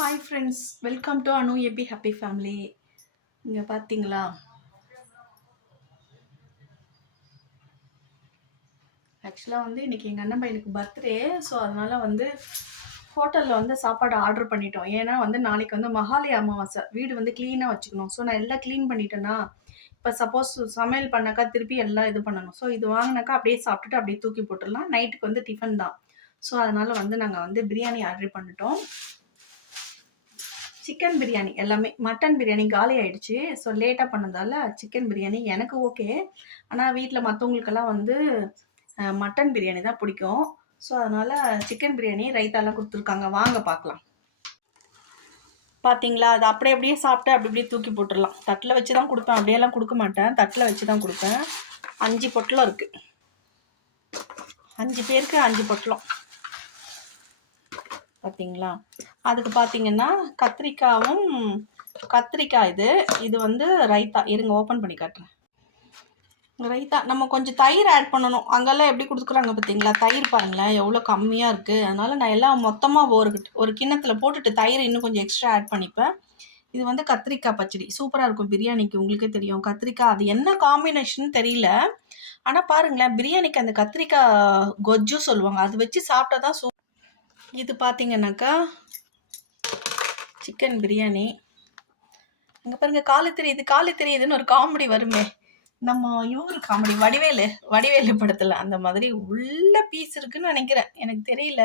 Hi friends, welcome to Anu AB happy family. இங்கே பார்த்தீங்களா, ஆக்சுவலாக வந்து இன்றைக்கி எங்கள் அண்ணன் பையனுக்கு பர்த்டே. ஸோ அதனால் வந்து ஹோட்டலில் வந்து சாப்பாடு ஆர்டர் பண்ணிட்டோம். ஏன்னா வந்து நாளைக்கு வந்து மகாலய அமாவாசை, வீடு வந்து க்ளீனாக வச்சுக்கணும். ஸோ நான் எல்லாம் க்ளீன் பண்ணிட்டேன்னா, இப்போ சப்போஸ் சமையல் பண்ணாக்கா திருப்பி எல்லாம் இது பண்ணணும். ஸோ இது வாங்கினாக்கா அப்படியே சாப்பிட்டுட்டு அப்படியே தூக்கி போட்டுடலாம். நைட்டுக்கு வந்து டிஃபன் தான். ஸோ அதனால் வந்து நாங்கள் வந்து பிரியாணி ஆர்டர் பண்ணிட்டோம். சிக்கன் பிரியாணி எல்லாமே. மட்டன் பிரியாணி காலி ஆயிடுச்சு. ஸோ லேட்டாக பண்ணதால சிக்கன் பிரியாணி எனக்கு ஓகே. ஆனால் வீட்டில் மற்றவங்களுக்கெல்லாம் வந்து மட்டன் பிரியாணி தான் பிடிக்கும். ஸோ அதனால் சிக்கன் பிரியாணி ரைத்தாலாம் கொடுத்துருக்காங்க. வாங்க பார்க்கலாம். பார்த்தீங்களா, அது அப்படியே சாப்பிட்டு அப்படியே தூக்கி போட்டுடலாம். தட்டில் வச்சு தான் கொடுப்பேன், அப்படியெல்லாம் கொடுக்க மாட்டேன். தட்டில் வச்சு தான் கொடுப்பேன். 5 பொட்டலம் இருக்குது. 5 பேருக்கு 5 பொட்டலம். பார்த்தீங்களா, அதுக்கு பார்த்தீங்கன்னா கத்திரிக்காய் இது வந்து ரைத்தா. இருங்க ஓப்பன் பண்ணி காட்டுறேன். ரைத்தா நம்ம கொஞ்சம் தயிர் ஆட் பண்ணணும். அங்கெல்லாம் எப்படி கொடுத்துக்குறாங்க பார்த்தீங்களா, தயிர் பாருங்களேன் எவ்வளோ கம்மியாக இருக்குது. அதனால் நான் எல்லாம் மொத்தமாக ஒரு கிண்ணத்தில் போட்டுட்டு தயிர் இன்னும் கொஞ்சம் எக்ஸ்ட்ரா ஆட் பண்ணிப்பேன். இது வந்து கத்திரிக்காய் பச்சடி சூப்பராக இருக்கும் பிரியாணிக்கு. உங்களுக்கே தெரியும் கத்திரிக்காய், அது என்ன காம்பினேஷன் தெரியல. ஆனால் பாருங்களேன், பிரியாணிக்கு அந்த கத்திரிக்காய் கொஜ்ஜு சொல்லுவாங்க, அது வச்சு சாப்பிட்டா தான் இது பார்த்தீங்கன்னாக்கா சிக்கன் பிரியாணி. இங்கே பாருங்க, காலு தெரியுதுன்னு ஒரு காமெடி வருமே, நம்ம இவரு காமெடி வடிவேலு படத்துல அந்த மாதிரி உள்ள பீஸ் இருக்குன்னு நினைக்கிறேன், எனக்கு தெரியல.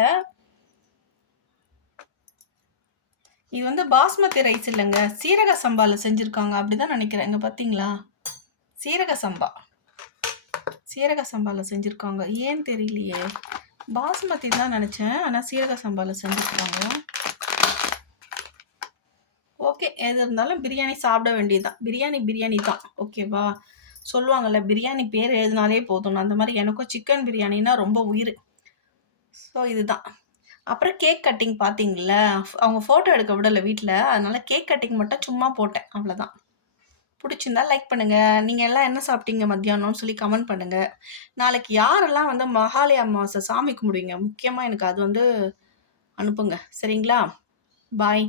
இது வந்து பாஸ்மதி ரைஸ் இல்லைங்க, சீரக சம்பால செஞ்சிருக்காங்க அப்படிதான் நினைக்கிறேன். இங்க பாத்தீங்களா, சீரக சம்பால செஞ்சிருக்காங்க. ஏன் தெரியலையே, பாஸ்மதி தான் நினைச்சேன், ஆனா சீரக சம்பால செஞ்சிருக்காங்க. ஓகே, எது இருந்தாலும் பிரியாணி சாப்பிட வேண்டியதுதான். பிரியாணி தான், ஓகேவா. சொல்லுவாங்கல்ல, பிரியாணி பேர் எழுதினாலே போதும். அந்த மாதிரி எனக்கும் சிக்கன் பிரியாணின்னா ரொம்ப உயிர். ஸோ இதுதான். அப்புறம் கேக் கட்டிங் பார்த்தீங்களா, அவங்க ஃபோட்டோ எடுக்க விடலை வீட்டில், அதனால கேக் கட்டிங் மட்டும் சும்மா போட்டேன், அவ்வளோதான். பிடிச்சிருந்தா லைக் பண்ணுங்கள். நீங்கள் எல்லாம் என்ன சாப்பிட்டீங்க மத்தியானம்னு சொல்லி கமெண்ட் பண்ணுங்கள். நாளைக்கு யாரெல்லாம் வந்து மகாலய அமாவாசை சாமி கும்பிடுவீங்க, முக்கியமாக எனக்கு அது வந்து அனுப்புங்க, சரிங்களா. பாய்.